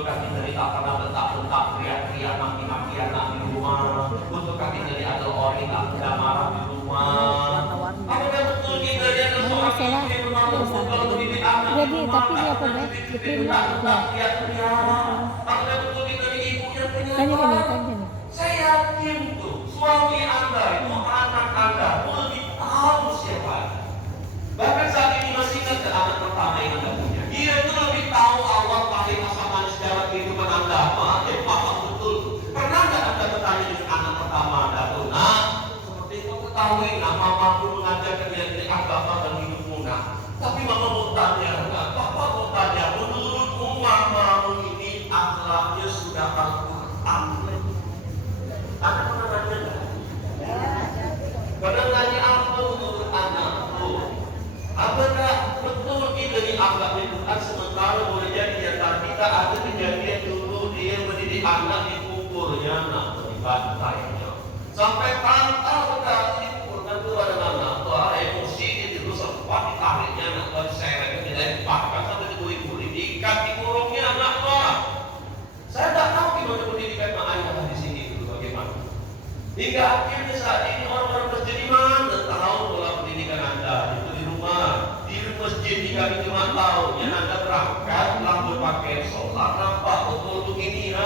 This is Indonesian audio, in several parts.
Betulkah kita tidak pernah bentak-bentak, teriak-teriak, maki-maki anak di rumah? Betulkah kita tidak ada orang yang tidak marah di rumah? Apakah betul kita yang seorang ibu yang memang kalau mendidik anak di rumah tak pernah bentak-bentak, teriak-teriak? Apakah betul kita di ibu yang penyayang? Saya yakin tuh, suami Anda itu anak Anda lebih tahu siapa Anda. Bahkan saat ini masih ingat ke anak pertama yang Anda punya. Dia itu lebih tahu awal pahit asam manis dalam kehidupan Anda. Dia paham betul. Pernah nggak Anda bertanya dengan anak pertama Anda tuh? Nah, seperti kau ketahui, nah mama pun mengajarkan dia dari agama dan hidupmu. Nah, tapi mama mau tanya, nah, papa mau tanya, menurutmu mama ini akhlaknya sudah Al-Quran? Anak pernah nanya nggak? Pernah nanya apa menurut anakku? Apakah betul kita dianggap Tuhan sementara boleh jadi di antara kita ada kejadian dulu dia mendidik anak dipukulnya, nak dibantainya sampai pantal bekas dipukul dan keluar anak tua emosi dia terus sempat ditariknya anak tua diseret tidak dipaksa sampai dibuli-buli diikat dikurungnya anak tua. Saya tak tahu gimana pendidikan mak ayah di sini dulu bagaimana. Hingga akhirnya saat ini orang-orang berjadi mana tahu pola pendidikan Anda itu di rumah, di masjid jika itu cuma tahu yang Anda berangkat lalu pakai sholat nampak betul begini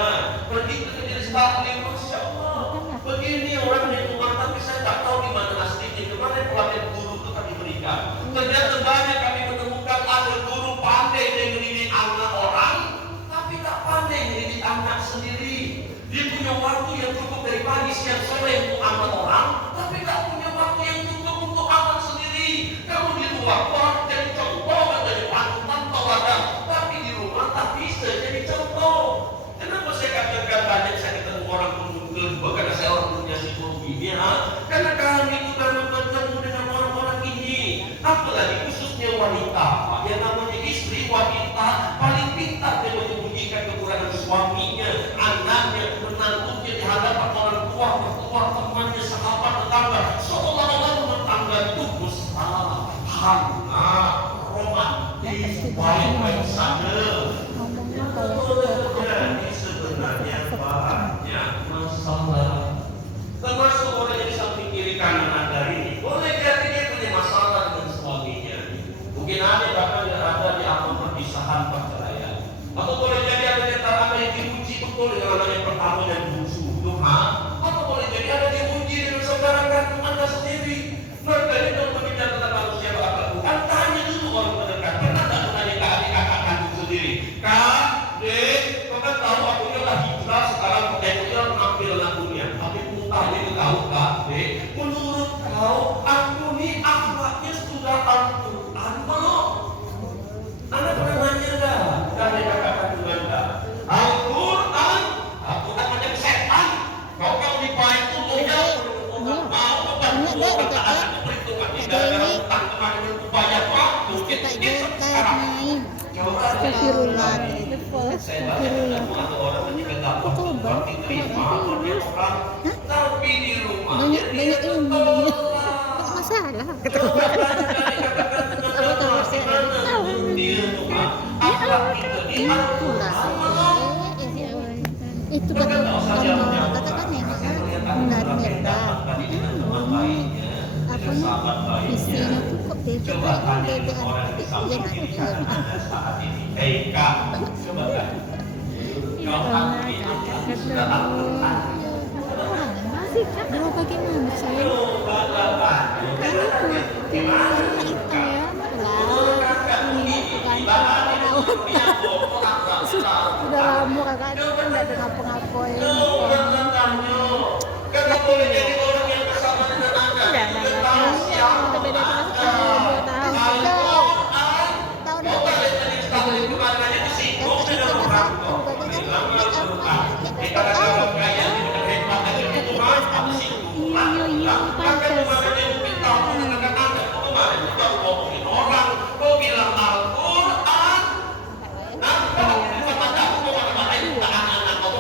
pergi ke jenis taklim, Masya Allah begini orang di rumah tapi saya tak tahu di mana aslinya kemana pelatihan guru itu kami berikan. Ternyata banyak kami menemukan ada guru pandai yang mendidik anak orang tapi tak pandai mendidik anak sendiri. Dia punya waktu yang cukup dari pagi siang sore untuk anak orang, tapi tak punya waktu yang cukup untuk anak sendiri. Kamu di luar jadi contoh dari panutan teladan, tapi di rumah tak bisa jadi contoh. Kenapa saya katakan banyak saya ketemu orang pemukul, bukan saya orang punya psikologi ini, karena kami sudah bertemu dengan orang-orang ini, apalagi khususnya wanita. Yang namanya istri wanita paling pintar dia menyembunyikan kekurangan suaminya, anaknya, menantunya di hadapan orang tua, mertua, temannya, sahabat, tetangga. Seolah-olah rumah tangga itu besar, hangat, romantis, baik-baik saja. Jadi sebenarnya banyak masalah. Termasuk orang yang di samping kiri kanan Anda ini, boleh jadi dia punya masalah dengan suaminya. Mungkin ada bahkan yang ada di alam perpisahan perceraian. Atau boleh jadi ada di antara Anda yang diuji betul dengan anak yang pertama dan busu Tuhan. Atau boleh jadi ada yang diuji dengan saudara kandung Anda sendiri. Makanya kalau berbicara tentang manusia berakal Tuhan, tanya dulu orang terdekat. Pernah tak menanya ke adik kakak kandung sendiri? Kak, dek, kau kan tahu aku ini lah hijrah sekarang potensial mengambil anak dunia. Tapi muntah ini tahu kak, dek, menurut kau aku ini akhlaknya sudah Al-Quran belum? Anda pernah nanya dah? Dari kakak kandung Anda Al-Quran, Al-Quran macam setan. Kau dipain itu loyal, mau membantu perkataan perhitungan ini gara-gara hutang kemarin itu banyak waktu. Kita sekarang coba saya ada orang ketika dapat seperti terima orang tapi di rumah banyak ilmu masalah coba dari katakan di rumah akhlak kita di itu kan katakan benar-benar apa isinya tuh kok coba tanya orang di samping kiri kanan Anda saat ini. Hei kak, coba kan kau akui akhlak sudah Al-Quran. masih kan kalau bagaimana saya Coba lah itu ya sudah lama kakak itu kan nggak ada ngapa-ngapain kakak boleh jadi orang yang bersama dengan Anda juga tahu siapa beda kelas 2 tahun Al-Quran mau balik dari sekali keluarganya disinggung dengan orang tua bilang Al-Quran kita kalau kaya tidak hebat aja itu mantap disinggung maka kemarin mungkin tahu dengan Anda kemarin juga ngomongin orang kau bilang Al-Quran nah kalau sama tahu kemana-mana itu anak-anak kau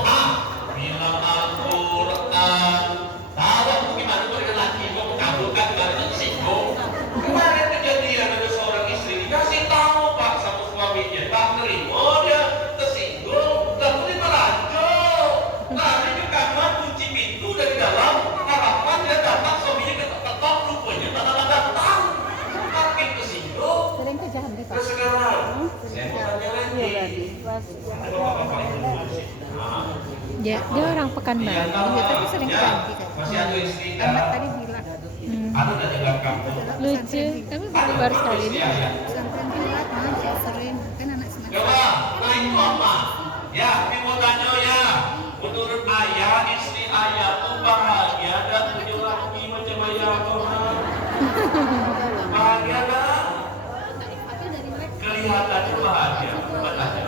bilang Al-Quran tahu aku gimana tuh dengan laki kau kabulkan kemarin disinggung pas yang ada anak Dia orang Pekanbaru. iya, tapi sering ganti kan. Masih ada istri Anak tadi bilang ada di belakang. Lucu, tapi baru sekali ini. pesantren kilat dia sering kan anak Coba, semacam. nah itu apa? Ya, tapi mau tanya ya. Menurut ayah, istri ayah tuh bahagia dan punya laki macam ayah orang. Bahagia kan? Kelihatannya bahagia. Bahagia.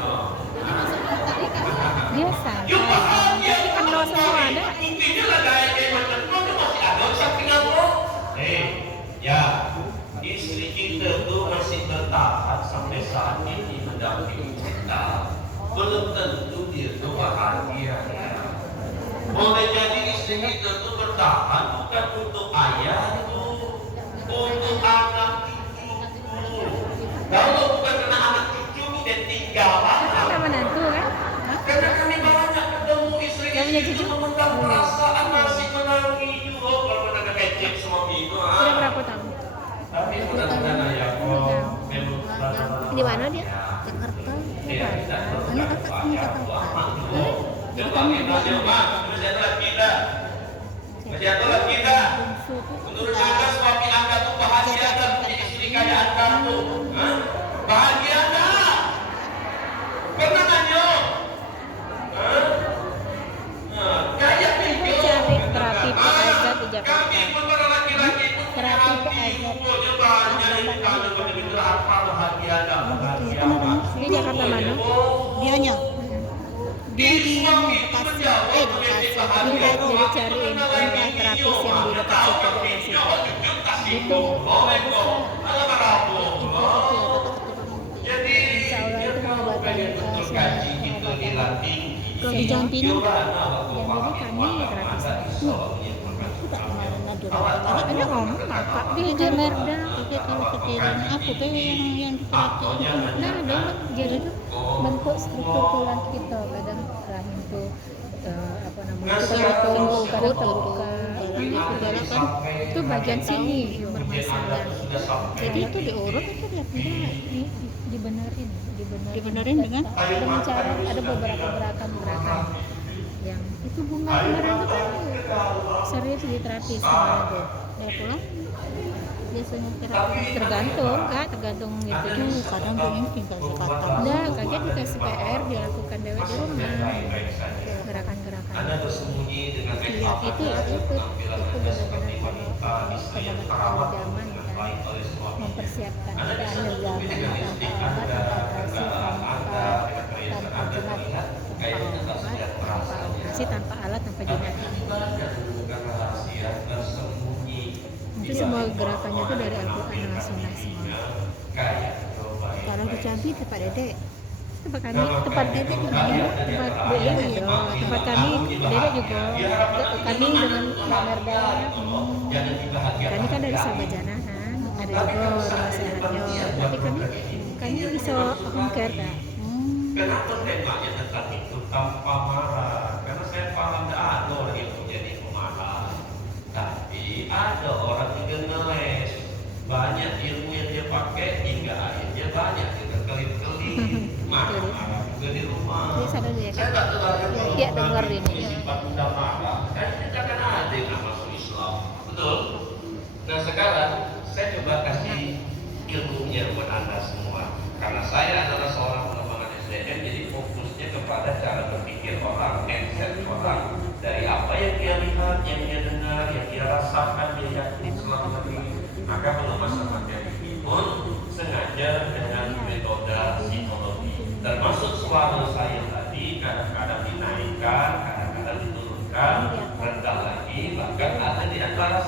Biasa. Yuk bahagia. Kenal semua ada. Buktinya lah kayak macam itu masih ada sampingan lo. Ya, istri kita tuh masih bertahan sampai saat ini mendampingi kita. Belum tentu dia tuh bahagia. Boleh jadi istri kita tuh bertahan bukan untuk ayah tuh, untuk anak cucu. Kalau bukan karena anak cucu dia tinggalan. Ada menantu kan? Karena kami banyak ketemu istri Yang punya cucu? memendam perasaan masih menangis juga kalau pernah kecil sama itu. Udah berapa tahun? Tapi mudah-mudahan ayah Di mana dia? Jakarta. Iya, Anak kakak punya kakak. coba kita coba, masih ada lagi dah. Masih ada lagi dah. Menurut anda suami anda tuh bahagia dan punya istri kayak anda tuh, bahagia dah? Pernah nanya? Kayak video. Cari terapi PAZ di Jakarta. Kami pun para laki-laki pun punya Terapi hati. PAZ. Pokoknya banyak yang kalau betul-betul apa bahagia dah, bahagia. Di Jakarta mana? Dianya. Dia di Bekasi. Bekasi. Jadi cariin terapis yang di dekat situ daerah situ. Itu jadi Insya Allah itu pengobatan gaji itu dilatih. Kalau di Jalan Pinang, yang ini kami terapis. kita kemarin ada Ada ngomong apa? Dia aja merda. Oke, kalau pikiran aku tuh yang diterapi Nah, ada jadi tuh bentuk struktur tulang kita kadang rahim tuh apa namanya itu tertutup, kadang terbuka. Gejala kan itu bagian sini yang bermasalah. jadi itu diurut itu dia Dibenerin Dibenerin dengan cara ada beberapa gerakan yang itu bunga kemarin itu kan serius di terapis kemarin tuh. dia pulang Biasanya terapi tergantung gitu. kadang begini tinggal sekatang. Udah kaget dikasih PR dilakukan dewe di rumah gerakan-gerakan. Anda bersembunyi dengan Iya itu benar-benar kalau zaman kan mempersiapkan kita akhir zaman tanpa obat, tanpa operasi, tanpa jimat, tanpa operasi, tanpa alat, tanpa jimat. Itu semua gerakannya itu dari Al-Quran dan Sunnah semua. Kalau di Jambi tempat dedek Tempat dedek di mana? Tempat dedek ya. Tempat kami dedek juga. Kami dengan Mbak Merda. Kami kan dari Sahabat Janahan, ada juga rumah sehatnya. Tapi kami bisa home care dah. Kenapa saya tanya tentang itu tanpa marah? Karena saya paham ada orang yang menjadi pemarah. Tapi ada orang juga ngeles. Banyak ilmu yang dia pakai hingga akhirnya banyak kita kelip-kelip. Marah-marah juga di rumah. Dia sadar dia Saya kan? tak terlalu Dia dengar ini. Sifat mudah marah. Kan kita kan ada yang masuk Islam. Betul? Nah sekarang saya coba kasih ilmunya buat anda semua. Karena saya adalah seorang pengembangan SDM, jadi fokusnya kepada cara berpikir orang, mindset orang, dari apa yang dia lihat, yang dia dengar, yang dia rasakan, dia yakin selama ini. Maka pengembangan materi ini pun sengaja dengan metode psikologi. Termasuk suara saya tadi kadang-kadang dinaikkan, kadang-kadang diturunkan, rendah lagi, bahkan ada di antara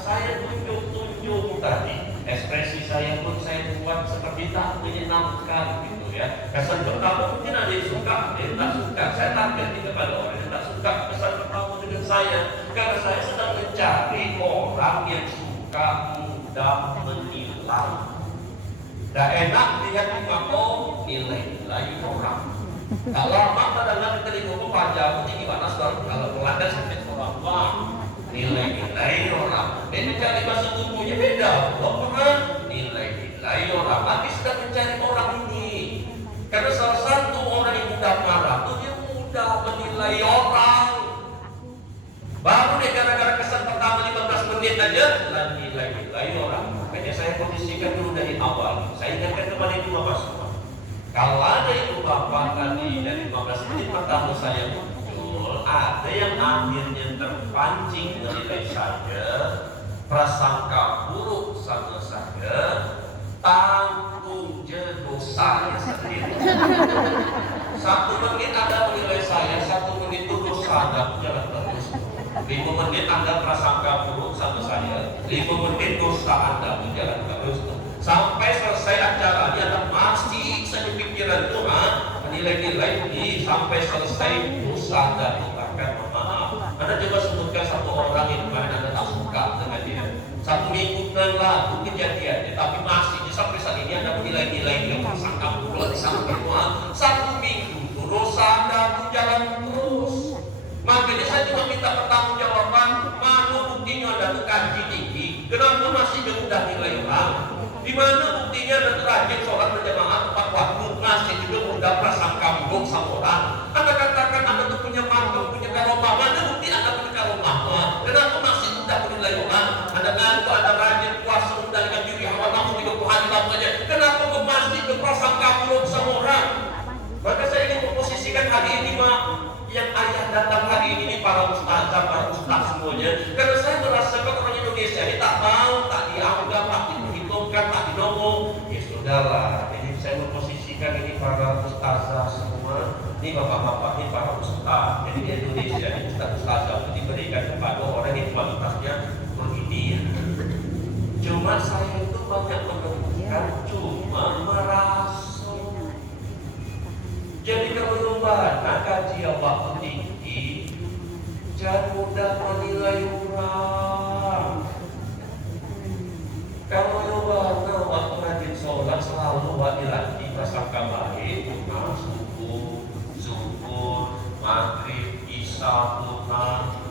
saya tunjuk tadi. Ekspresi saya pun saya buat seperti tak menyenangkan gitu ya. Pesan pertama mungkin ada yang suka, ada yang tak suka. Saya tampil kepada orang yang tak suka pesan pertama dengan saya, karena saya sedang mencari orang yang suka mudah menilai. Dah enak lihat di mako nilai orang. Kalau lama kadang-kadang kita di buku panjang tinggi batas baru kalau pelanda sampai orang wah nilai orang. Dia mencari bahasa tubuhnya beda. Kalau pernah nilai orang. Nanti sedang mencari orang ini. Karena salah satu orang tamu saya muncul, ada yang akhirnya terpancing menilai saya, prasangka buruk sama saya, tanggung jawab dosanya sendiri. 1 menit Anda menilai saya, 1 menit itu dosa Anda jalan terus. 5 menit Anda prasangka buruk sama saya, 5 menit dosa Anda berjalan terus. Sampai selesai acara, dia masih saja pikiran itu, menilai-nilai ini sampai selesai dosa Anda bahkan maaf. Anda coba sebutkan 1 orang yang mana Anda tak suka dengan dia. 1 minggu dan lalu kejadiannya, tapi masih sampai saat ini Anda menilai-nilai dia prasangka buruk sampai 1 minggu dosa Anda berjalan terus. Makanya saya cuma minta pertanggungjawaban, mana buktinya Anda kaji tinggi, kenapa masih mudah nilai orang? Di mana buktinya Anda rajin sholat berjamaah tepat waktu, masih juga mudah prasangka buruk sama orang? Anda katakan Anda tuh punya mantu, punya karomah, mana bukti Anda punya karomah? Kenapa masih mudah menilai orang? Anda ngaku Anda rajin puasa mengendalikan diri hawa nafsu 30 hari lamanya, kenapa kok masih berprasangka buruk sama orang? Maka saya ingin memposisikan hari ini, yang ayah datang hari ini para ustazah, para ustaz semuanya, karena saya merasakan orang Indonesia ini tak mau, tak dianggap, tak diperhitungkan, tak dinomong. Ya sudahlah, ini saya memposisikan ini para ustazah semua, ini bapak-bapak, ini para ustaz. Jadi di Indonesia ini ustaz-ustazah itu diberikan kepada orang yang kualitasnya begini. Cuma saya itu banyak menemukan cuma merasa. Jadi kalau lumana kaji waktu tinggi, jangan mudah menilai orang. Kalau lumana waktu rajin sholat selalu lagi prasangka baik, subuh, zuhur, maghrib, isya, duha,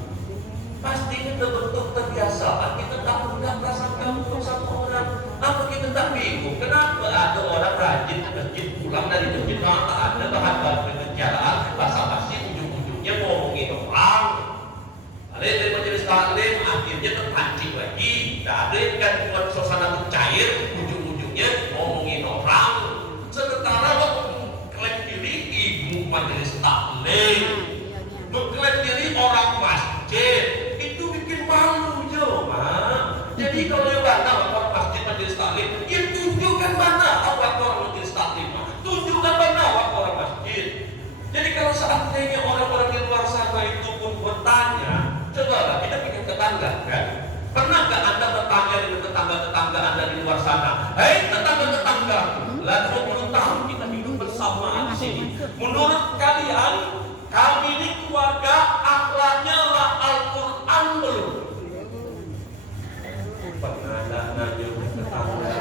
pasti kita bentuk kebiasaan. Kita tak mudah prasangka buruk sama orang. Apa kita tak bingung? Kenapa ada orang rajin ke masjid, pulang dari masjid, tak ada bahan berbicara, basa-basi, ujung-ujungnya ngomongin orang. Lalu dari majelis taklim akhirnya terpancing lagi. Taklim kan buat suasana itu cair, ujung-ujungnya ngomongin orang. Sementara waktu klaim diri ibu majelis taklim, mengklaim diri orang masjid, itu bikin malu jemaah. Jadi kalau yang orang masjid majelis taklim, ya tunjukkan mana awak orang majelis taklim, tunjukkan mana awak orang masjid. Jadi kalau seandainya orang-orang di luar sana itu pun bertanya, cobalah kita bikin tetangga kan. Pernahkah Anda bertanya dengan tetangga-tetangga Anda di luar sana? Hei tetangga-tetangga, lah 20 tahun kita hidup bersama di sini. Menurut kalian, kami ini keluarga akhlaknya lah Al-Quran belum? Pernah ada nanya tetangga.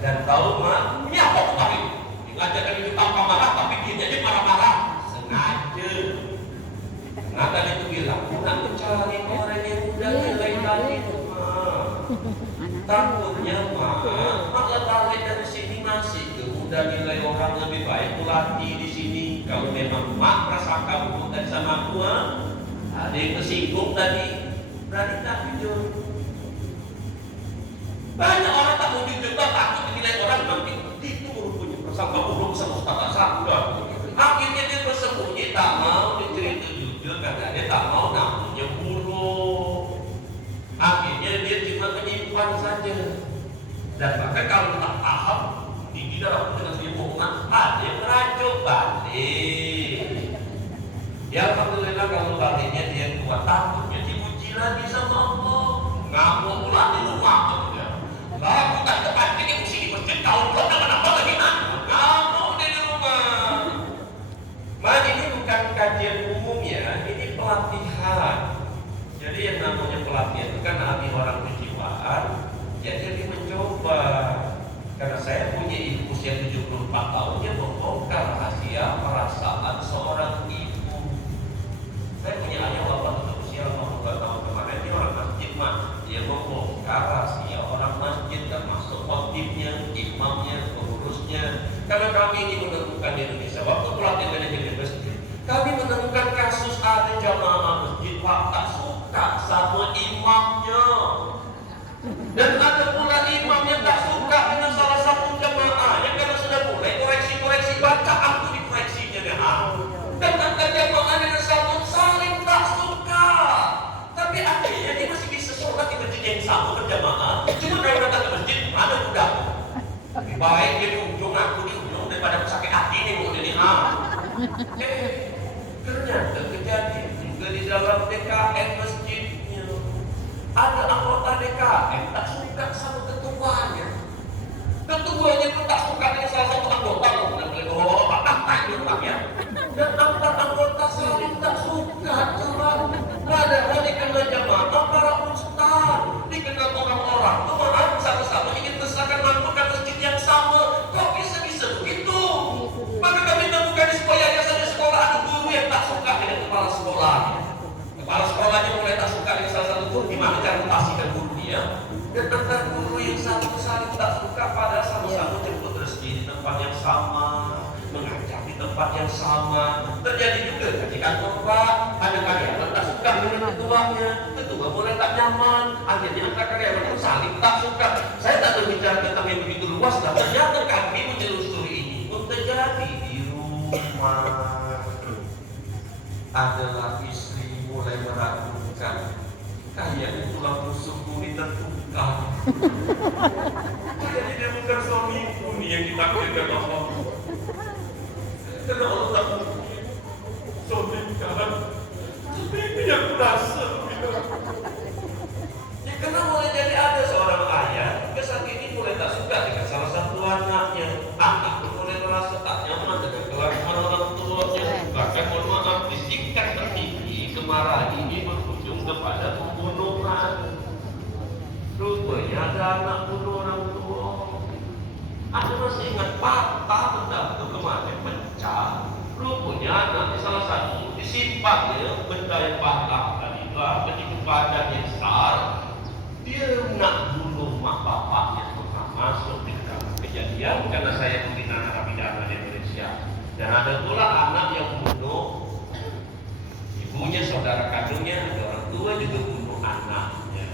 Dan tahu ini apa kemarin? Ngajakan itu tanpa marah, tapi dia aja marah-marah. Sengaja. Nah tadi itu bilang, nak mencari orang yang mudah nilai tadi itu takutnya malah tarik dari sini masih ke udah nilai orang lebih baik latih di sini. Kalau memang prasangka buruk dari sama aku, ada yang tersinggung tadi, berani tak jujur. Banyak orang tak mau jujur, takut dinilai orang nanti itu punya prasangka buruk sama ustaz sangka. Akhirnya dia bersembunyi, tak mau dicerita jujur karena dia tak mau namanya buruk. Akhirnya dia cuma menyimpan saja. Dan bahkan kalau tak paham, di dalam dengan dia bohongan, ada yang merajuk balik. Ya alhamdulillah kalau baliknya dia kuat, takutnya dipuji lagi sama Allah. Ngamuk pula di rumah saja. Lah aku tak terpancing yang mesti di masjid, kau belum nama-nama lagi ngamuk di rumah. Mak ini bukan kajian umum ya, ini pelatihan. Jadi yang namanya pelatihan itu kan ahli orang kejiwaan. Jadi dia mencoba. Karena saya punya ibu usia 74 tahun, dia membongkar rahasia perasaan seorang ibu. Saya punya ayah wafat usia 82 tahun kemarin, dia orang masjid mah. Dia membongkar rahasia orang masjid, termasuk khotibnya, imamnya, pengurusnya. Karena kami ini menemukan di Indonesia, waktu pelatihan manajemen masjid, kami menemukan kasus ada jamaah masjid tak suka sama imamnya. Dan ada pula imam yang tak suka dengan baik dia di ujung, aku di ujung, daripada aku sakit hati nih bu jadi ternyata kejadian juga di dalam DKM masjidnya ada anggota DKM tak suka sama ketuanya. Ketuanya itu tak suka dengan salah satu anggota loh, ya. Dan anggota saling tak suka sama. Padahal dikenal jamaah para ustaz, dikenal orang-orang tuh maaf satu-satu ingin besarkan mampukan masjid yang sama. Kok bisa begitu? Maka kami temukan di sekolah yayasan sekolah ada guru yang tak suka dengan kepala sekolah. Kepala sekolahnya mulai tak suka dengan salah satu guru. Gimana cara mempastikan guru dia? Dan antara guru yang satu saling tak suka pada sama-sama jemput rezeki di tempat yang sama, mengajar di tempat yang sama. Terjadi juga ketika Pak ada karyawan tak suka dengan ketuanya, ketua mulai tak nyaman, akhirnya antara karyawan itu saling tak suka. Saya tak berbicara tentang yang begitu luas, dan ternyata kami menelusuri ini pun terjadi di rumah. Adalah istri mulai meragukan, kayaknya tulang rusukku ini tertukar. Kayaknya dia bukan suamiku nih yang ditakdirkan Allah. Karena Allah tak mungkin suamikan. Tapi itu yang kurasa. Ya karena mulai jadi ada seorang ayah, saat ini mulai tak suka dengan salah satu anaknya. Anak pun mulai merasa tak nyaman dengan kelakuan orang tuanya. Bahkan mohon maaf, bisikan tertinggi kemarahan ini berujung kepada pembunuhan. Rupanya ada anak bunuh orang tua. Anda masih ingat patah benda itu kemarin pecah. Rupanya anak salah satu disimpannya benda yang patah tadi itu begitu padan yang besar. Dia nak bunuh mak bapaknya masuk di dalam kejadian karena saya membina narapidana di Indonesia. Dan ada pula anak yang bunuh ibunya, saudara kandungnya, ada orang tua juga bunuh anaknya.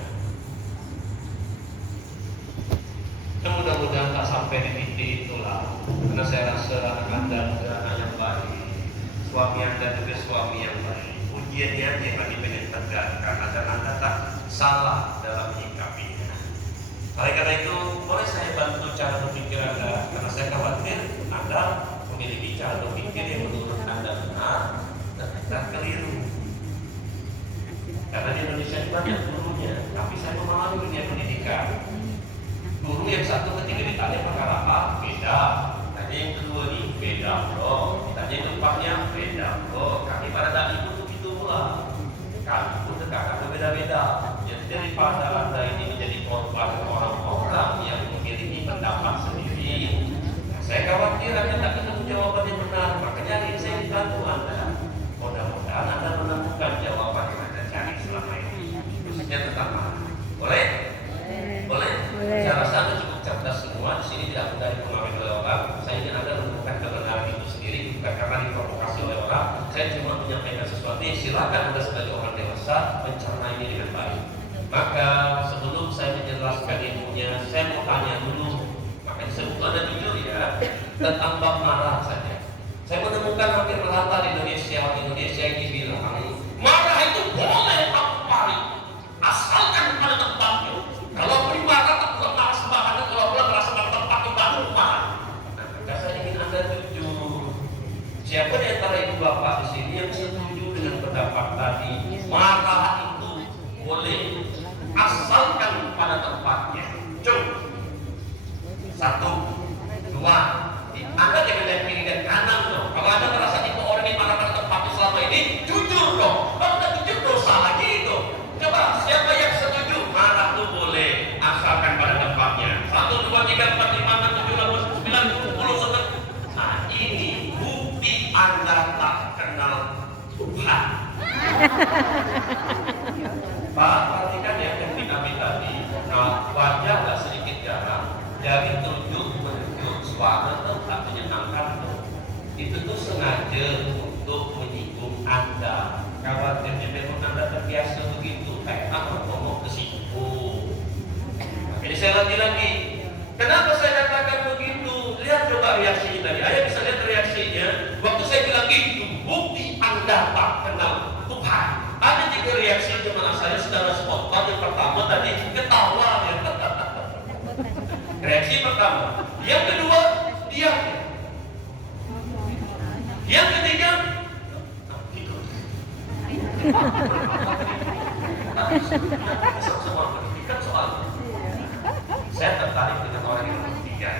Mudah-mudahan tak sampai di titik itulah, karena saya rasa anak anda juga anak yang baik, suami anda juga suami yang baik. Ujiannya aja yang kami pengen tegakkan agar anda tak salah dalam menyikapinya. Oleh karena itu, boleh saya bantu cara berpikir anda, karena saya khawatir anda memiliki cara berpikir yang menurut anda benar dan tidak keliru. Karena di Indonesia ini banyak gurunya, tapi saya memahami dunia pendidikan. Guru yang satu ketika ditanya perkara A beda, tanya yang kedua ini beda bro, tanya yang keempatnya beda bro. Kami pada dali pun begitu pula. Kami pun dekat berbeda-beda. Jadi daripada anda ini menjadi korban orang-orang yang memiliki pendapat sendiri, saya khawatir anda tak ketemu jawaban yang benar. Makanya hari ini saya dibantu anda. Mudah-mudahan anda menemukan jawaban yang anda cari selama ini. Khususnya tentang mana? Boleh? Boleh? Saya rasa anda cukup cerdas semua. Di sini tidak mudah dipengaruhi oleh orang. Saya ingin anda menemukan kebenaran itu sendiri, bukan karena diprovokasi oleh orang. Saya cuma menyampaikan sesuatu. Silakan anda sebagai orang dewasa mencerna ini dengan baik. Maka sebelum saya menjelaskan ilmunya, saya mau tanya dulu. Makanya saya butuh anda jujur ya tentang bab marah saja. Saya menemukan hampir merata di Indonesia ini bilang marah itu boleh aku paling asalkan pada tempatnya. Kalau beri marah tak perlu marah sembarangan, kalau pulang merasa pada tempatnya baru marah. Nah, maka saya ingin anda jujur. Siapa di antara ibu bapak di sini yang setuju dengan pendapat tadi? Marah itu boleh asalkan pada tempatnya. Coba. Satu, dua. Anda jangan lihat kiri dan kanan dong. Kalau anda merasa itu orang yang marah pada tempatnya selama ini, jujur dong. Kalau tidak jujur dosa lagi dong. Coba siapa yang setuju marah itu boleh asalkan pada tempatnya. 1, 2, 3, 4, 5, 6, 7, 8, 9, 10, 11. Nah ini bukti anda tak kenal Tuhan. Pak, perhatikan ya teknik kami tadi. Nah, wajah agak sedikit jarang, jari telunjuk menunjuk suara tak menyenangkan tuh. Itu tuh sengaja untuk menyinggung anda. Khawatirnya memang anda terbiasa begitu, kayak apa ngomong ke situ. Jadi saya lagi. Kenapa saya katakan begitu? Lihat coba reaksinya tadi. Ayah bisa lihat reaksinya. Waktu saya bilang itu bukti anda tak kenal Tuhan. Ada 3 reaksi jemaah saya secara spontan. Yang pertama tadi ketawa ya. Reaksi pertama. Yang kedua, diam. Yang ketiga, tidur. Semua pendidikan soalnya. Saya tertarik dengan orang yang ketiga.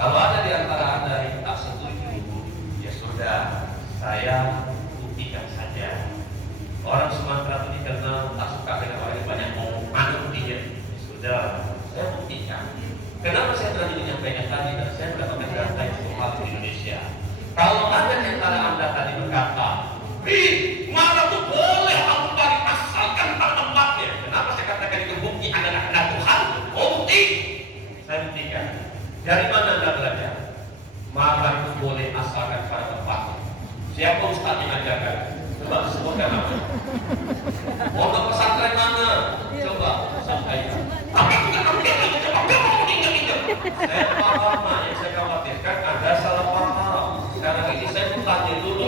Kalau ada di antara Anda yang tak setuju, ya sudah, saya buktikan saja. Orang Sumatera itu dikenal tak suka dengan orang yang banyak ngomong, mana buktinya? Ya sudah, saya buktikan. Kenapa saya berani menyampaikan tadi? Dan saya mendapatkan data yang cukup di Indonesia. Kalau ada di antara Anda tadi berkata, marah itu boleh aku balik asalkan tak tempatnya. Kenapa saya katakan itu bukti adalah kehendak Tuhan? Bukti. Saya buktikan. Dari mana Anda belajar? Marah itu boleh asalkan pada tempatnya. Siapa ustaz yang ajarkan? Coba sebutkan nama. Pondok pesantren mana? Coba sampaikan. Saya paham, yang saya khawatirkan Anda salah paham. Sekarang ini saya bertanya dulu.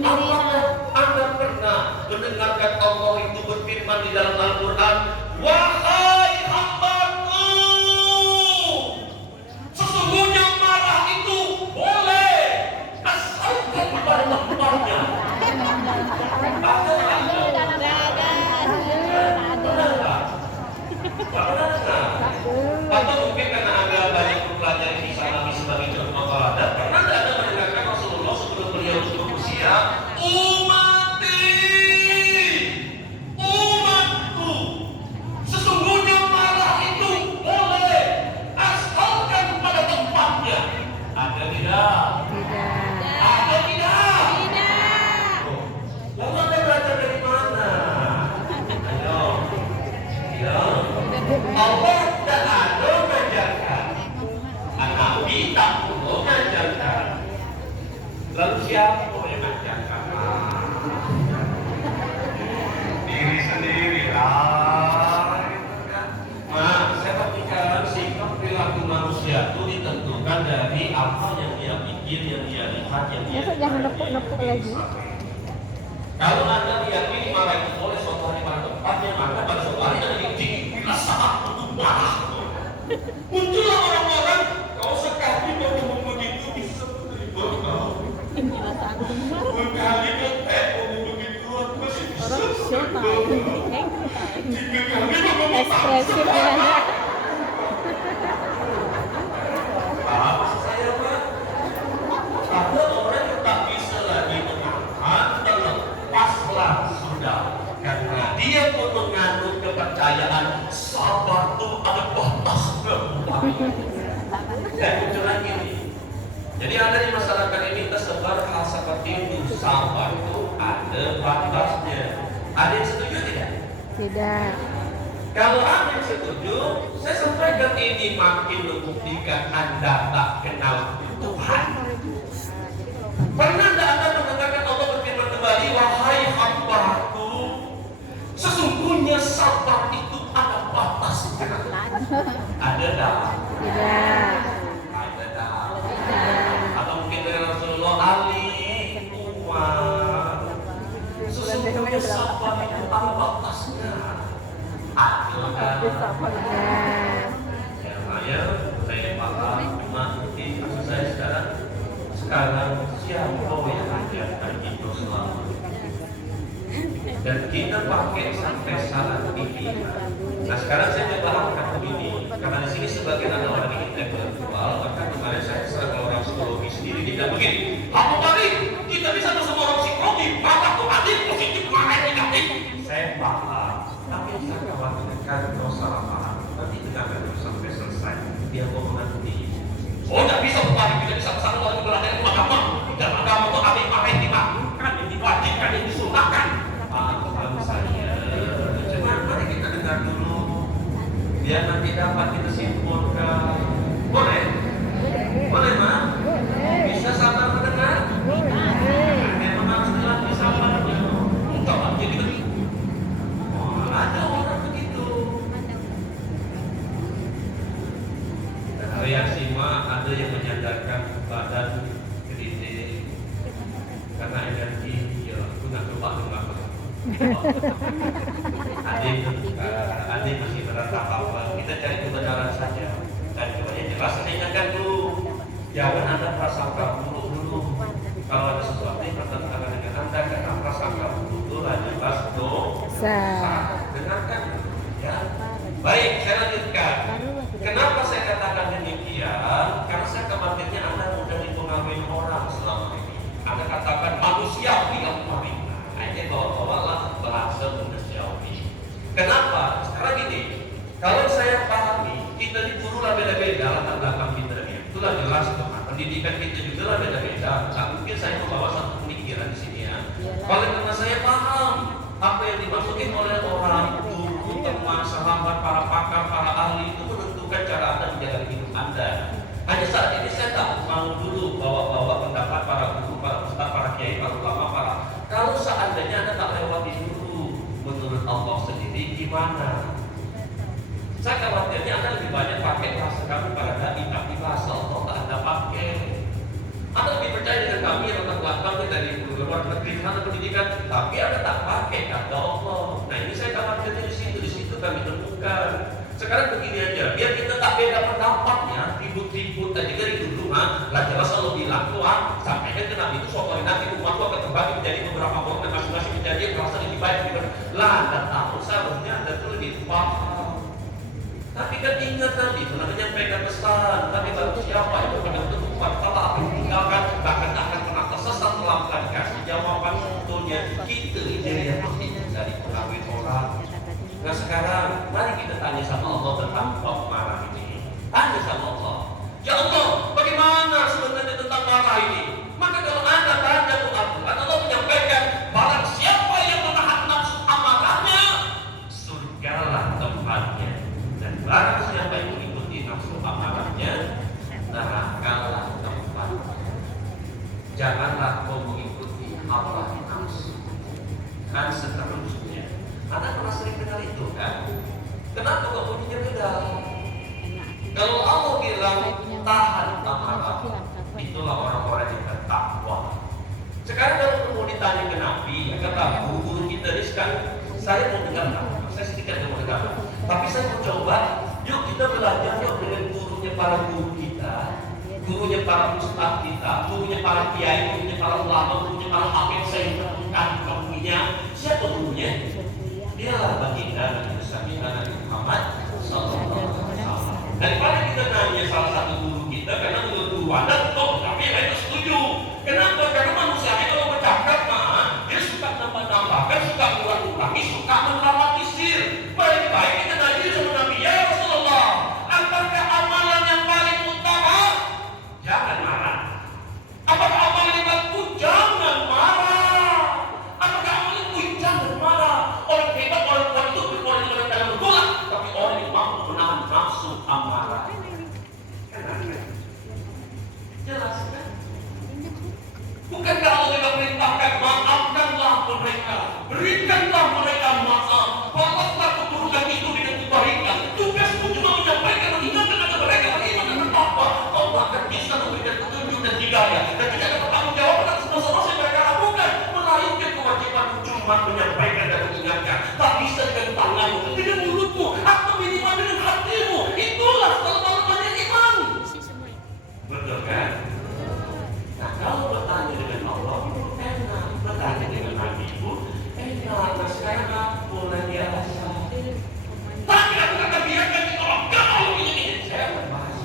Apakah Anda pernah mendengarkan Allah itu berfirman di dalam Al-Quran? Wahai hambaku, sesungguhnya marah itu boleh asalkan pada tempatnya. Atau mungkin karena Anda banyak mempelajari kisah Nabi sebagai contoh teladan, pernah Anda mendengarkan Rasulullah sebelum beliau turun usia, umatku, sesungguhnya marah itu boleh asalkan pada tempatnya. Ada tidak? Tidak. Ada tidak? Lalu Anda belajar dari mana? Ayo. Ya. Allah dan ada mengajarkan, Nabi tak perlu mengajarkan. Lalu siapa yang mengajarkan? Diri sendiri lah. Nah, saya berbicara sikap perilaku manusia itu ditentukan dari apa yang dia pikir, yang dia lihat, yang dia. Jangan nepuk-nepuk lagi. Kalau Anda meyakini marah itu boleh suatu hari pada tempatnya, maka pada suatu hari Anda dikira saat untuk marah. Muncullah orang-orang, kau sekali ngomong begitu bisa menerima kau. Berkali ngomong begitu, aku masih bisa menerima. Tiga kali ngomong Ekspresif ya. apa saya Pak? Ada orang yang tak bisa lagi menahan dan lepaslah sudah. Karena dia pun mengandung kepercayaan sabar itu ada batasnya. Dan kebetulan gini. Jadi ada di masyarakat ini tersebar hal seperti itu. Sabar itu ada batasnya. Ada yang setuju tidak? Tidak. Kalau ada yang setuju, saya sampaikan ini makin membuktikan Anda tak kenal Tuhan. Pernah Anda mendengarkan Allah berfirman kembali, wahai hambaku, sesungguhnya sabar itu ada batasnya. Ada tak? Tidak. Ada tak? Atau mungkin dari Rasulullah Ali, Umar, sesungguhnya sabar itu ada batasnya. Ada tak? Ya, saya paham, cuma di kasus saya sekarang siapa yang ajarkan itu selama? Dan kita pakai sampai saat ini. Nah sekarang saya coba angkat begini, karena di sini sebagian ada orang yang intelektual, bahkan kemarin saya sebagai orang psikologi sendiri tidak begini. Aku tadi kita bisa bersama orang psikologi, maka tuh adik positif, maka negatif. Saya paham, tapi saya khawatirkan kalau salah paham, nanti dengarkan terus sampai selesai. Dia mau mengerti. Oh, tidak bisa berbalik, tidak bisa bersama orang yang berada di agama. Dalam agama itu ada yang pakai dimakan, yang diwajibkan, yang disunahkan. Lalu saya, cuma mari kita dengar dulu, biar nanti dapat kita simpulkan. Boleh? Boleh, Ma? Bisa sabar mendengar? Memang harus dilatih sabarnya. Coba jadi begitu. Oh, ada orang begitu. Reaksi Ma ada yang menyandarkan badan gede karena energi ya guna kebak. Adik masih berharap apa? Kita cari kebenaran saja. Dan Jangan Anda prasangka buruk dulu. Kalau ada sesuatu yang bertentangan dengan Anda, karena prasangka buruk itu jelas dosa. Dengarkan, ya. Baik, saya lanjutkan. Kenapa saya katakan demikian? Karena saya khawatirnya Anda mudah dipengaruhi orang selama ini. Anda katakan manusiawi yang pemerintah. Ini bawa-bawalah bahasa manusiawi. Kenapa? Sekarang gini, kalau saya pahami, kita di guru lah beda-beda latar belakang kita ini. Itulah jelas teman. Pendidikan kita juga lah beda-beda. Nah, mungkin saya membawa satu pemikiran di sini ya. Kalau karena saya paham apa yang dimasukin oleh orang, guru, teman, sahabat, para pakar, para ahli itu menentukan cara Anda menjalani hidup Anda. Hanya saat ini saya tak mau dulu bawa-bawa pendapat para guru, para ustaz, para kiai, para ulama, kalau seandainya Anda tak lewati dulu menurut Allah sendiri gimana? Saya khawatirnya Anda lebih banyak pakai bahasa kami pada dai, tapi bahasa Allah tak Anda pakai. Anda lebih percaya dengan kami yang latar belakangnya dari luar negeri, sana pendidikan, tapi Anda tak pakai kata Allah. Nah ini saya khawatirnya di situ kami temukan. Sekarang begini aja, biar kita tak beda pendapatnya, ribut-ribut aja dari dulu, lah jelas Allah bilang Tuhan, sampaikan ke Nabi itu suatu hari nanti umat akan terbagi menjadi beberapa orang dan masing-masing menjadi yang merasa lebih baik. Lah, Anda tahu seharusnya Anda itu lebih paham. Tapi kan ingat tadi, pernah menyampaikan pesan, tapi baru siapa itu pada tempat telah akan meninggalkan, bahkan akan pernah tersesat melakukan kasih jawaban sebetulnya kita ini yang penting dari pengaruh orang. Nah sekarang, mari kita tanya sama Allah tentang bab marah ini. Tanya sama Allah, ya Allah, bagaimana sebenarnya tentang marah ini? Maka kalau Anda tanya ke Allah menyampaikan, barang siapa yang menahan nafsu amarahnya, surgalah tempatnya. Dan barang siapa yang mengikuti nafsu amarahnya, nerakalah tempatnya. Janganlah kau mengikuti hawa nafsu. Dan seterusnya. Anda pernah sering dengar itu kan? Kenapa kok bunyinya beda? Kalau Allah bilang tahan amarah, itulah orang-orang yang bertakwa. Sekarang kalau mau ditanya ke Nabi, kata guru kita ini sekarang, saya mau dengar, saya sedikit mau dengar. Tapi saya mau coba, yuk kita belajar yuk dengan gurunya para guru kita, gurunya para ustaz kita, gurunya para kiai, gurunya para ulama, gurunya para hakim. Saya temukan gurunya. Siapa gurunya? Dialah baginda Nabi besar kita Nabi Muhammad sallallahu alaihi wasallam. Daripada kita nanya salah satu guru kita, karena menurut guru Anda betul, tapi yang lain setuju. Kenapa? Karena manusia itu kalau bercakap dia suka nambah-nambahkan, suka kurang-kurangi, suka mendramatisir. Baik-baik kita nanya sama Nabi, ya Rasulullah, apakah amalan yang paling utama? Jangan marah. Apakah amalan yang paling utama? Jangan marah. Apakah amalan yang paling jangan marah? Orang hebat, orang kuat itu bukan orang yang bergolak, tapi orang yang mampu menahan nafsu amarah. Jelas kan? Bukankah Allah yang perintahkan maafkanlah mereka, berikanlah mereka maaf, balaslah keburukan itu dengan kebaikan. Tugasmu cuma menyampaikan, mengingatkan kepada mereka bagaimana apa Allah akan bisa memberikan petunjuk dan hidayah, dan tidak ada bertanggung jawab atas dosa-dosa yang mereka lakukan, melainkan kewajiban cuma menyampaikan dan mengingatkan. Tak bisa dengan tanganmu, dengan mulutmu, atau minimal dengan hatimu. Itulah selama-lamanya iman. Betul kan? Nah kalau bertanya dengan Allah itu enak, bertanya dengan Nabi itu enak. Nah sekarang aku lagi biasa. Tapi aku kata biarkan ditolongkan Allah ini. Saya membahas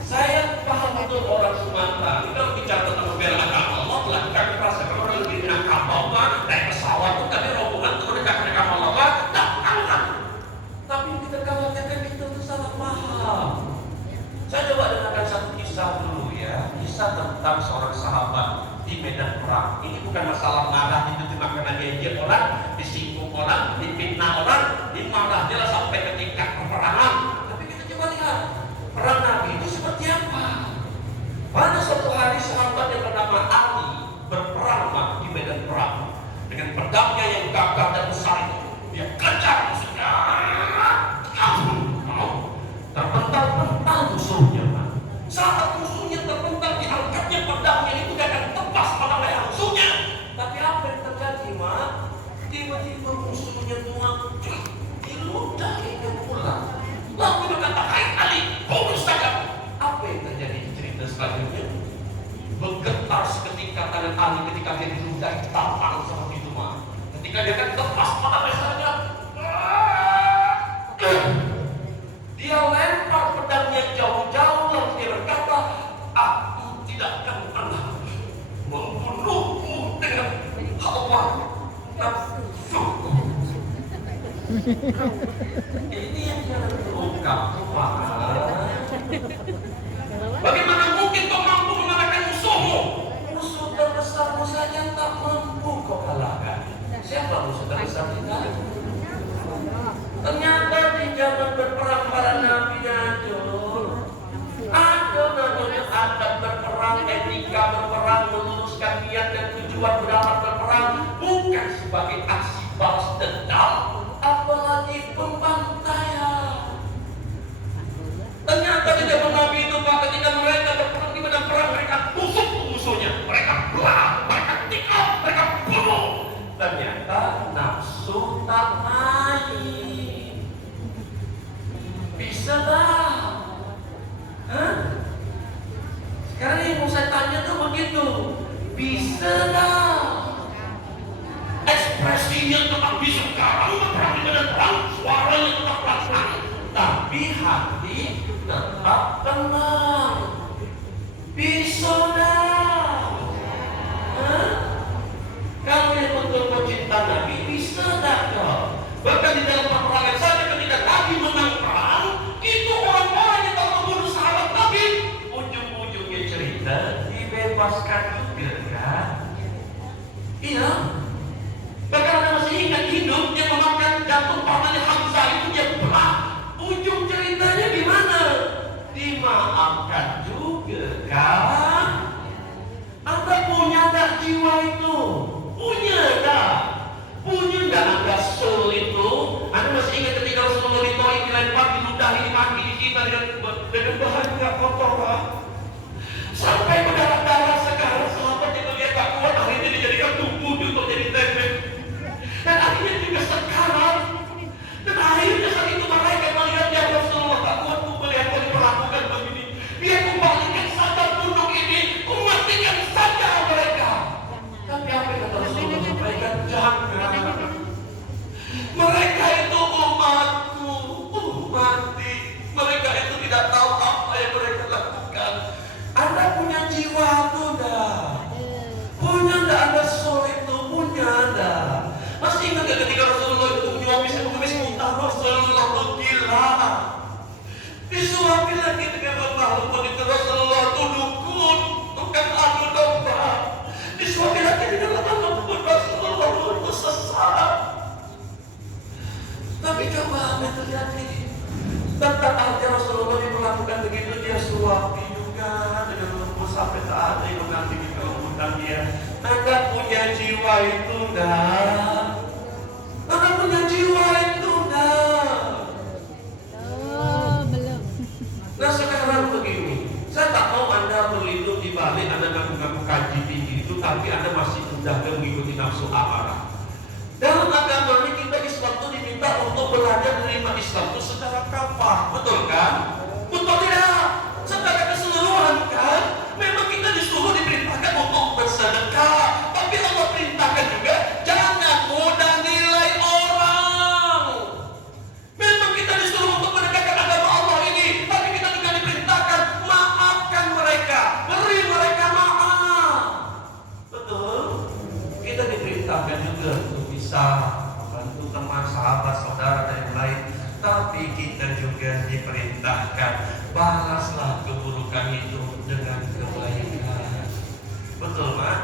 saya paham betul orang Sumatera. Kalau bicara tentang membela agama Allah, melakukan perasaan orang lebih dengan kapal, naik pesawat, tapi rombongan itu mendekat Allah, tak angkat. Tapi kita khawatirkan kita itu salah paham. Saya coba dengarkan satu kisah dulu ya, kisah tentang seorang sahabat di medan perang. Ini bukan masalah marah itu cuma karena diejek orang, disinggung orang, difitnah orang, dimarah dia sampai ke tingkat peperangan. Tapi kita coba lihat perang Nabi itu seperti apa. Pada suatu hari sahabat yang bernama Ali berperang di medan perang dengan pedangnya yang gagah dan besar itu. Dia kejar musuhnya, terpental-pental musuhnya. Saat musuhnya terpental, diangkatnya pedangnya itu dia akan tebas pada leher musuhnya. Tapi Ali ketika dia diludah tampang sama itu mah. Ketika dia kan lepas pada besarnya, dia lempar pedangnya jauh-jauh lalu dia berkata, aku tidak akan pernah membunuhmu dengan hawa nafsuku. Ini yang dia terungkap. Bagaimana mungkin kau mampu mengalahkan musuhmu? Musuh terbesarmu saja tak mampu kau kalahkan. Siapa musuh terbesar kita? Ternyata di zaman berperang para nabi ada namanya adab berperang, etika berperang, meluruskan niat dan tujuan dalam berperang, bukan sebagai aksi balas dendam, apalagi pembantaian. Ternyata di zaman Nabi itu Pak, ketika mereka berperang di medan perang, mereka tusuk musuhnya, mereka belah, mereka tikam, mereka bunuh. Ternyata nafsu tak main. Bisa tak? Hah? Sekarang yang mau saya tanya tuh begitu, bisa tak? Ekspresinya tetap bisa sekarang, berperang di medan perang, suaranya tetap lantang, tapi hati tetap tenang. Bisa dah? Hah? Kamu yang betul-betul cinta Nabi, bisa tak kau? Bahkan di dalam peperangan saja ketika Nabi menang perang, itu orang-orang yang telah membunuh sahabat Nabi, ujung-ujungnya cerita dibebaskan juga kan? Iya. Bahkan ada masih ingat hidup yang memakan jantung pamannya Hamzah itu dia belah. Ujung ceritanya gimana? Dimaafkan juga kan? Anda punya tak jiwa itu? Punya tak? Punya tak Anda soul itu? Anda masih ingat ketika Rasulullah ditolak, dilempar, diludahi, dimaki, dihina dengan bahan yang kotor kan? Sampai berdarah-darah sekarang sahabat itu lihat tak kuat, akhirnya dijadikan tubuh untuk jadi tempe. Dan akhirnya juga sekarang, dan akhirnya saat itu mereka melihat ya Rasulullah tak kuat untuk melihat kau diperlakukan begini. Biar kumbalikan saja duduk ini, kumatikan saja mereka. Tapi apa yang kata Rasulullah sampaikan? Jangan. Mereka itu umatku, ummati. Mereka itu tidak tahu apa yang mereka lakukan. Anda punya jiwa itu dah. Punya dah Anda soul itu, punya dah. Masih ingat gak ketika Rasulullah itu mengemis kita, Rasulullah itu gila. Disuapi lagi dengan makhluk itu, Rasulullah itu dukun, bukan adu domba. Disuapi lagi dengan makhluk Rasulullah itu sesat. Tapi coba apa terjadi? Tetap aja Rasulullah diperlakukan begitu, dia suapi juga dengan lembut sampai tak ada yang mengerti di kelembutan dia. Anda punya jiwa itu dah. Anda punya jiwa itu dah. Oh, belum. Nah sekarang begini, saya tak mau Anda berlindung di balik Anda ngaku-ngaku kaji tinggi itu, tapi Anda masih mudah mengikuti nafsu amarah. Dalam agama ini kita Islam itu diminta untuk belajar menerima Islam itu secara kafah, betul kan? Betul tidak? Secara keseluruhan kan? Memang kita disuruh diperintahkan untuk bersedekah, tapi Allah perintahkan juga jangan mudah nilai orang. Memang kita disuruh untuk mendekatkan agama Allah ini, tapi kita juga diperintahkan maafkan mereka, beri mereka maaf. Betul? Kita diperintahkan juga untuk bisa membantu teman, sahabat, saudara dan yang lain, tapi kita juga diperintahkan balaslah keburukan itu dengan kebaikan. Betul, Mak?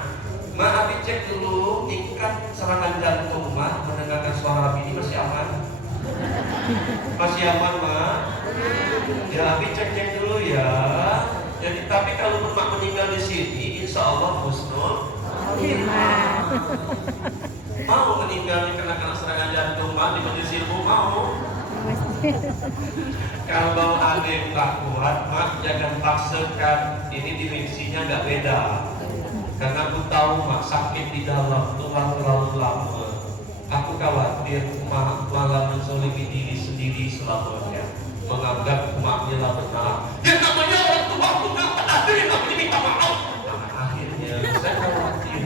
Mak, Abi cek dulu tingkat serangan jantung Mak mendengarkan suara Abi ini masih aman? Masih aman, Mak? Ya, Abi cek dulu ya. Jadi, tapi kalau Mak meninggal di sini, insya Allah husnul mau meninggal karena serangan jantung Mak di majelis ilmu mau? Kalau ada yang tak kuat, Mak jangan paksakan. Ini dimensinya nggak beda. Karena aku tahu Mak sakit di dalam tulang terlalu lama. Aku khawatir Mak malah menzolimi diri sendiri selamanya, menganggap Maknya lah benar. Yang namanya orang tua aku nggak ada yang namanya minta maaf. Nah, akhirnya saya khawatir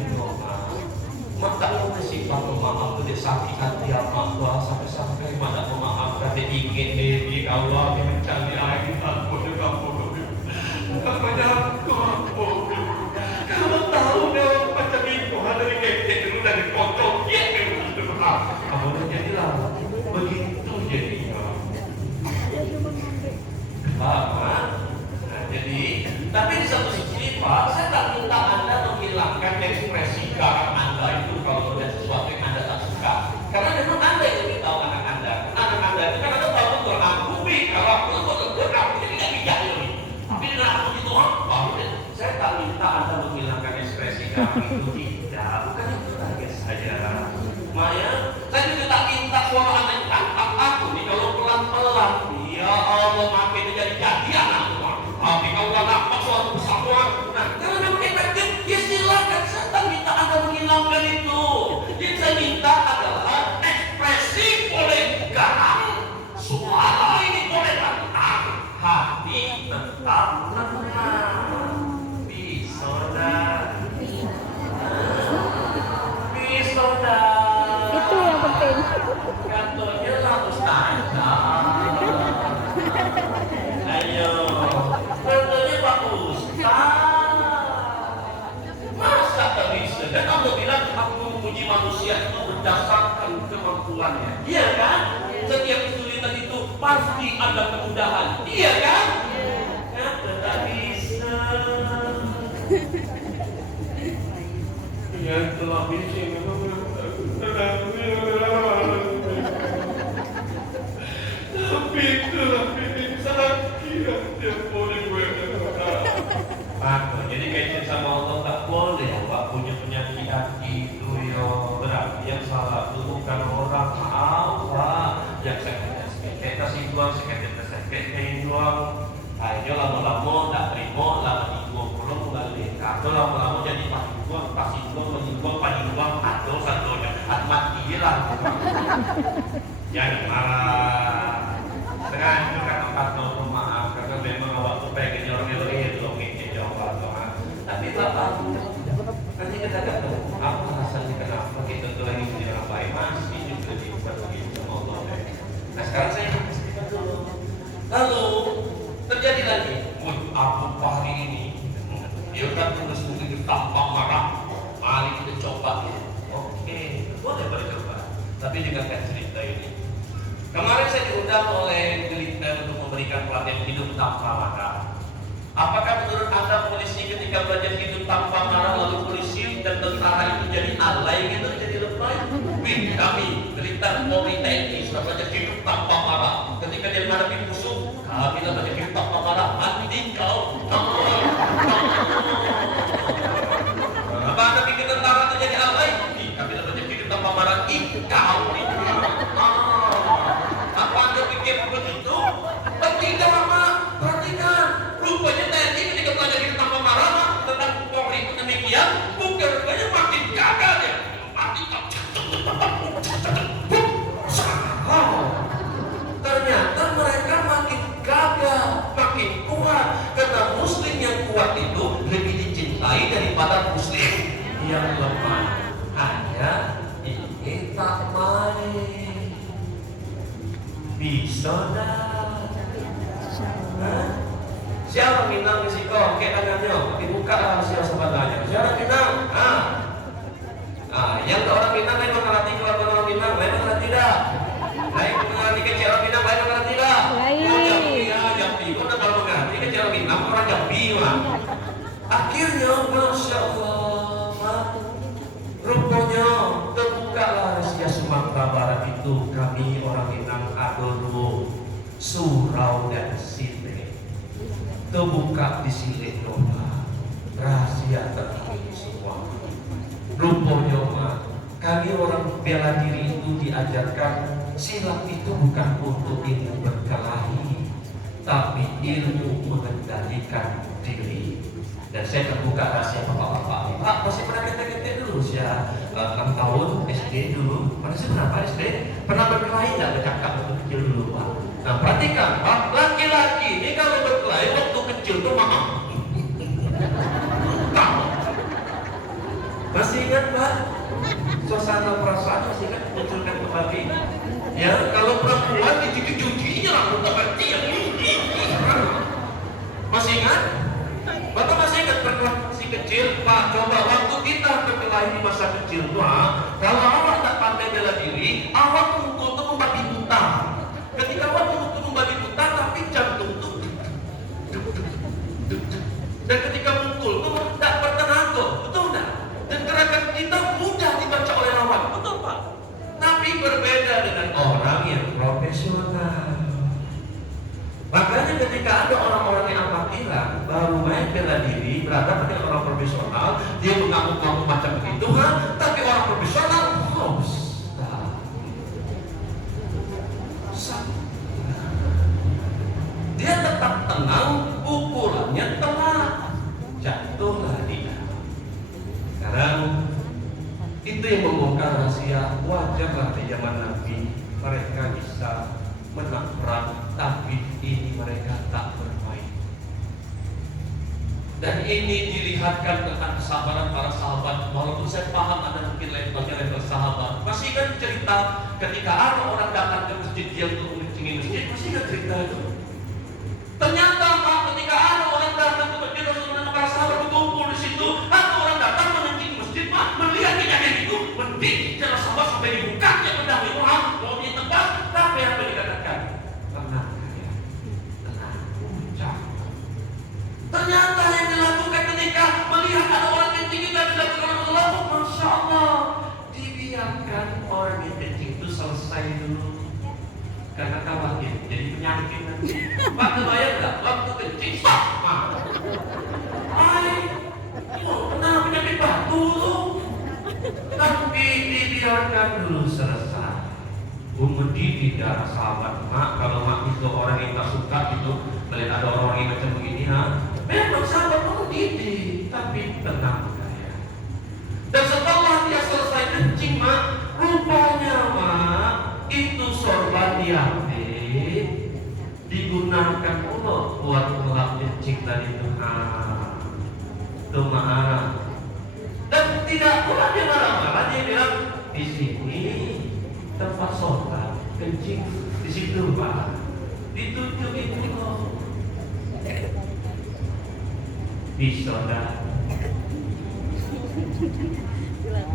itu tidak, bukan itu target saja. Maya, saya juga tak minta suara anak tangkap aku nih kalau pelan-pelan. Ya Allah, makin jadi anak. Tapi kalau nggak nampak suatu kesatuan, nah karena memang efektif, ya silakan. Saya tak minta Anda menghilangkan itu. Yang saya minta adalah ekspresi boleh garang, suara ini boleh lantang, hati tetap tenang. Bisoda, bisoda. Itu yang penting. Kantornya lah Ustazah. Ayo, kantornya Pak Ustaz. Masa tak bisa? Dan kamu bilang aku memuji manusia itu berdasarkan kemampuannya. Iya kan? Setiap kesulitan itu pasti ada kemudahan. Iya kan? Ya, tak bisa. Ya, telah bisa memang. Jadi kaitan sama Allah tak boleh Pak punya penyakit hati itu yo. Berarti yang salah itu bukan orang, maaf Pak. Yang sakit kasih doang, sakit doang. Ayo lama-lama tak terima, lama dibuang pulang balik. Atau lama-lama jadi pasti doang, atau satunya mati lah. Jangan marah. Dengan itu kan tempat mau maaf karena memang waktu pengen orang itu mungkin jawab doang. Tapi Bapak nanti kita kata apa rasanya kenapa kita tuh lagi punya orang baik masih juga diperlukan sama Allah. Nah sekarang saya kasih dulu. Lalu terjadi lagi. Aku hari ini dia kan terus mungkin tanpa marah. Mari kita coba. Oke, boleh bercoba. Tapi dengarkan cerita ini. Kemarin saya diundang oleh Gelinter untuk memberikan pelatihan hidup tanpa marah. Apakah menurut Anda polisi ketika belajar hidup tanpa marah lalu polisi dan tentara itu jadi alay gitu, jadi lebay? Kami Gelinter Polri TNI sudah belajar hidup tanpa marah. Ketika dia menghadapi musuh, kami belajar hidup tanpa marah. Mati kau. Apa Anda pikir tentara itu jadi alay? Kami belajar hidup tanpa marah. Kau apa Anda pikir begitu? Tidak, Mak. Perhatikan. Rupanya TNI ketika belajar hidup tanpa marah tentang Polri itu demikian, bukan rupanya makin gagal ya. Mati ternyata mereka makin gagal, makin kuat. Karena Muslim yang kuat itu lebih dicintai daripada Muslim yang lemah. Hanya ini tak main. Bisa dah. Siapa Minang di Siko? Oke tangannya, dibuka rahasia sebenarnya. Siapa Minang? Yang orang Minang lain mengerti kalau orang Minang, lain mengerti tidak? Lain mengerti kecil orang Minang, lain mengerti tidak? Jambi, udah kalau mengerti kecil orang Minang, orang Jambi mah. Akhirnya, Masya Allah, rupanya terbuka rahasia Sumatera Barat itu. Kami orang Minang Adono, Surau dan Sine terbuka di sini doa rahasia terhadap semua. Rupanya kami orang bela diri itu diajarkan silat itu bukan untuk ilmu berkelahi, tapi ilmu mengendalikan diri. Dan saya terbuka rahasia bapak-bapak. Pak, masih pernah kete-kete dulu ya 6 tahun SD dulu. Mana sih berapa SD? Pernah berkelahi nggak bercakap waktu kecil dulu Pak? Nah perhatikan Pak, laki-laki ini kalau berkelahi waktu kecil tuh maaf. Masih ingat Pak? Suasana perasaan masih ingat munculkan kembali. Ya kalau perempuan dicuci-cucinya langsung terhenti yang ini. Masih ingat? Bapak masih ingat berkelahi kecil? Pak, coba waktu kita berkelahi di masa kecil Pak, kalau awak tak pandai bela diri, awak mukul tuh membabi buta. Ketika awak mukul membabi buta, tapi jantung tuh dan ketika mukul tuh tidak bertenaga, betul enggak? Dan gerakan kita mudah dibaca oleh lawan, betul Pak? Tapi berbeda dengan orang yang profesional. Makanya ketika ada orang-orang yang amatiran baru main bela diri berhadapan dengan orang profesional, dia mengamuk-ngamuk macam begitu, tapi orang profesional dia tetap tenang, pukulannya telak, jatuhlah dia. Sekarang itu yang membongkar rahasia. Wajarlah di zaman Nabi mereka bisa menang perang, tapi ini mereka tak bermain. Dan ini dilihatkan tentang kesabaran para sahabat. Walaupun saya paham ada mungkin level sahabat. Masih kan cerita ketika ada orang datang ke masjid dia untuk mengunjungi masjid, masih kan cerita itu. Ternyata ketika ada orang datang ke masjid, Rasulullah para sahabat berkumpul di situ. Ada orang datang mengunjungi masjid, melihat kejadian itu, mendidih jalan sahabat sampai dibukanya pedang itu, mau ditebas. Tapi apa yang dikatakan? Tenang ya, tenang, ucap. Ternyata yang dilakukan ketika melihat ada orang kencing itu dan dilakukan Rasulullah, Masya Allah, dibiarkan orang yang kencing itu selesai dulu. Karena khawatir jadi penyakit nanti. Pak kebayang nggak? Waktu kencing stop. Kenapa penyakit batu tuh? Tapi dibiarkan dulu selesai. Mendidih darah sahabat. Mak, kalau mak itu orang yang tak suka itu melihat ada orang yang macam begini, memang sahabat mendidih, tapi tenang ya. Dan setelah dia selesai kencing, mak, rupanya mak itu sorban diambil digunakan buat ngelap kencing tadi itu. Itu marah. Dan tidak pula dia marah-marah, dia bilang di sini tempat sholat kencing di situ pak, ditunjuk itu kok. Bisoda,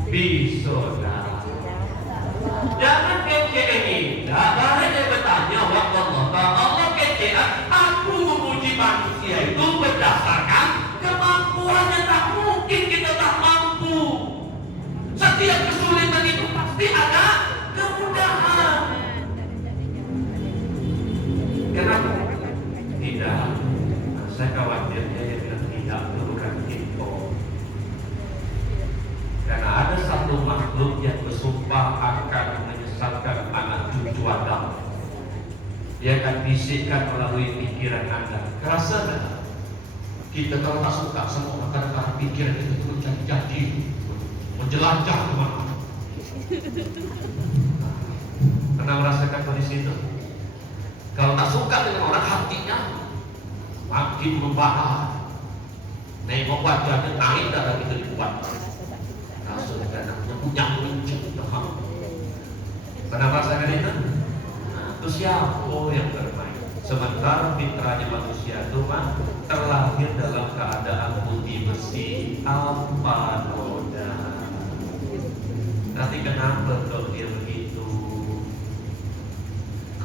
bisoda. Jangan kece ini. Bahaya dia bertanya, Allah kece. Aku memuji manusia itu berdasarkan kemampuannya. Tak mungkin kita tak mampu. Setiap kesulitan itu pasti ada kemudahan. Kenapa? Tidak. Saya khawatir dia bilang tidak, itu bukan itu. Karena ada satu makhluk yang bersumpah akan menyesatkan anak cucu Adam. Dia akan bisikkan melalui pikiran Anda. Kerasa tak? Kita kalau tak suka sama orang, kadang-kadang pikiran itu terus jadi menjelajah kemana. Pernah merasakan kondisi itu? Kalau tak suka dengan orang, hatinya makin membara. Nengok wajahnya, angin darah itu dibuat. Rasulullah punya kunci. Pernah merasakan itu? Itu siapa yang bermain? Sementara fitrahnya manusia itu terlahir dalam keadaan putih bersih, apa noda. Tapi kenapa kalau dia begitu?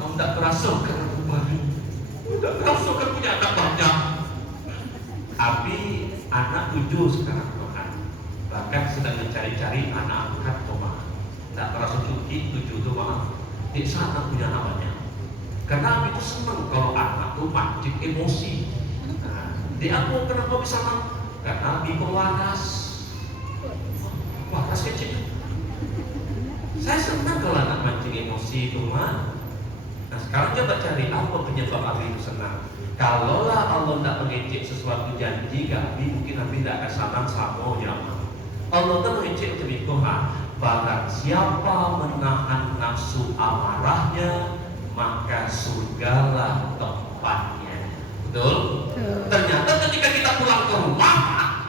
Kau tidak kerasukan kemarin, tidak kerasukan punya anak banyak. Tapi anak 7 sekarang Tuhan. Bahkan sedang mencari-cari anak angkat Tuhan. Tidak kerasa cuci 7 itu malah di sana punya namanya. Karena itu senang kalau anak itu mancing emosi. Dia aku kenapa bisa karena Nabi pewanas. Waras kecil. Saya senang kalau anak mancing emosi itu mah. Nah sekarang coba cari apa penyebab Abi itu senang. Kalaulah Allah tidak mengecek sesuatu janji, Abi mungkin Abi tidak akan senang sama jamaah. Allah itu mengecek macam itu barang siapa menahan nafsu amarahnya, maka surgalah tempatnya. Betul? Ternyata ketika kita pulang ke rumah,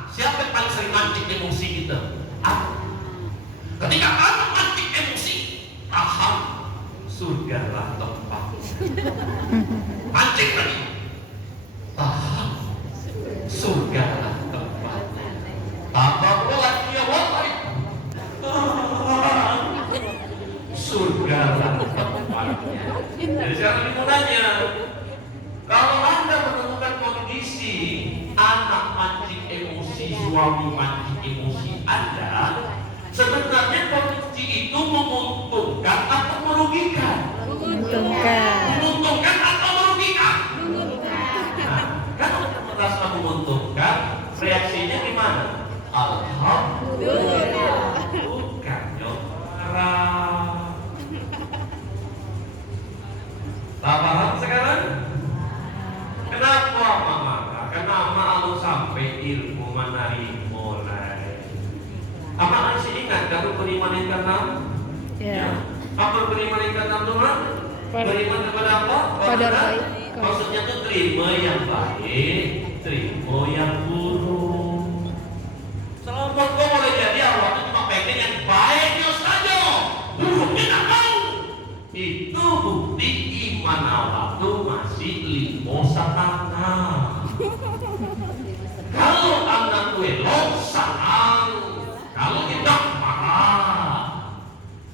siapa yang paling sering mancing emosi kita? Ketika anak mancing emosi, paham, surgalah tempatnya. Mancing lagi, paham, surgalah tempatnya. Apa pula dia wallahi, surgalah tempatnya. Jadi sekarang dimulainya, kalau Anda menemukan kondisi anak mancing emosi, suami mancing emosi Anda, sebenarnya kondisi itu menguntungkan atau merugikan? Menguntungkan atau merugikan? Nah, kalau merasa menguntungkan, reaksinya gimana? Alhamdulillah. ilmu manari mulai. Apa masih ingat kalau beriman yang keenam? Ya. Apa beriman yang keenam tuh, Mak? Beriman kepada apa? Pada baik. Maksudnya tuh terima yang baik, terima yang buruk. Selama kau boleh jadi Allah itu cuma pengen yang baiknya saja, buruknya tak mau. Itu bukti iman Allah itu masih limo satana. Kalau anak elok sayang, kalau kita marah.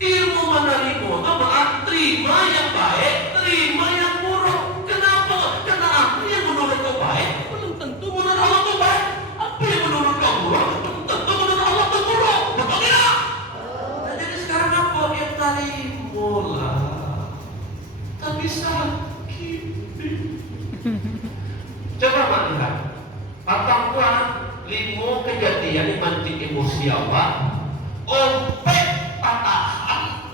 Ilmu menerima itu berarti terima yang baik, terima yang buruk. Kenapa? Karena apa yang menurut kau baik belum tentu menurut Allah itu baik. Apa yang menurut kau buruk belum tentu menurut Allah itu buruk. Betul tidak? Nah, jadi sekarang apa yang terima lah? Tapi sakit. Coba Mak lihat. Pertemuan 5 kejadian yang mancing emosi Allah. Ompet patahan.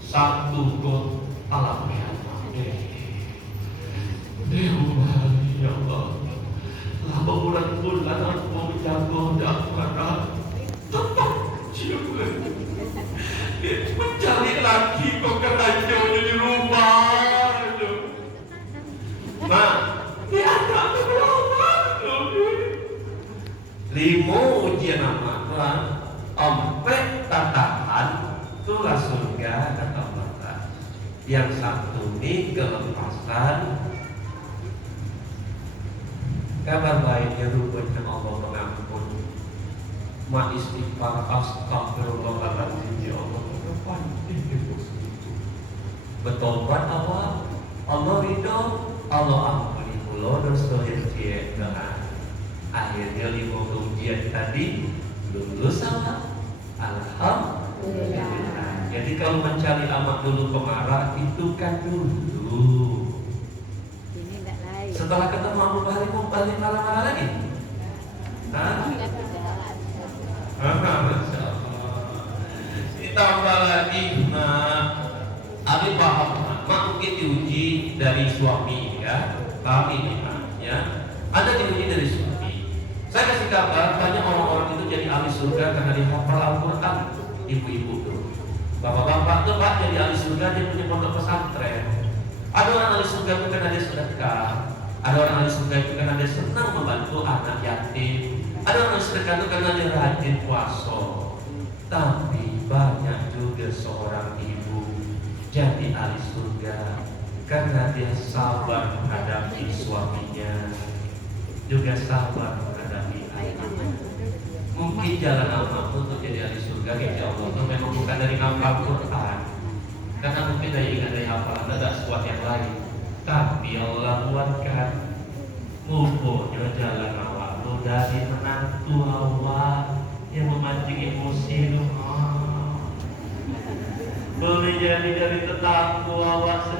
Satu got alam ya Allah. Lama bulan-bulan aku menjaga dakwah. Tetap cium. Mencari lagi kok kerajaan di rumah. Nah, dia ada berubah. 5 ujian apa? Ompet tatahan itulah surga kata Allah. Yang satu ini kelepasan. Kabar baiknya rupanya Allah mengampun. Ma istighfar astagfirullahaladzim ya Allah. Bertobat Allah, Allah ridho, Allah ampuni mulo dosa yang dengan. Akhirnya 5 ujian tadi lulus sama alhamdulillah. Jadi kalau mencari amat dulu pemarah itu kan dulu. Setelah ketemu Abu Bakar mau balik marah-marah lagi? Hah? Masya Allah. Ditambah lagi, Abi paham, mak mungkin diuji dari suami ya. Kami ya. Ada diuji dari suami. Saya kasih kabar banyak orang-orang itu jadi ahli surga karena dia hafal Al-Quran. Ibu-ibu tuh, bapak-bapak tuh Pak jadi ahli surga dia punya pondok pesantren. Ada orang ahli surga itu karena dia sedekah. Ada orang ahli surga itu karena dia senang membantu anak yatim. Ada orang sedekah itu karena dia rajin puasa. Tapi banyak juga seorang ibu jadi ahli surga karena dia sabar menghadapi suaminya, juga sabar menghadapi anaknya. Mungkin jalan Allah untuk jadi ahli surga insya Allah itu memang bukan dari hafal Quran, karena mungkin dari ingat dari hafalan ada sesuatu yang lain. Tapi Allah buatkan mumpulnya jalan awal dari menantu awal yang memancing emosi lu. Boleh jadi dari tetangga awak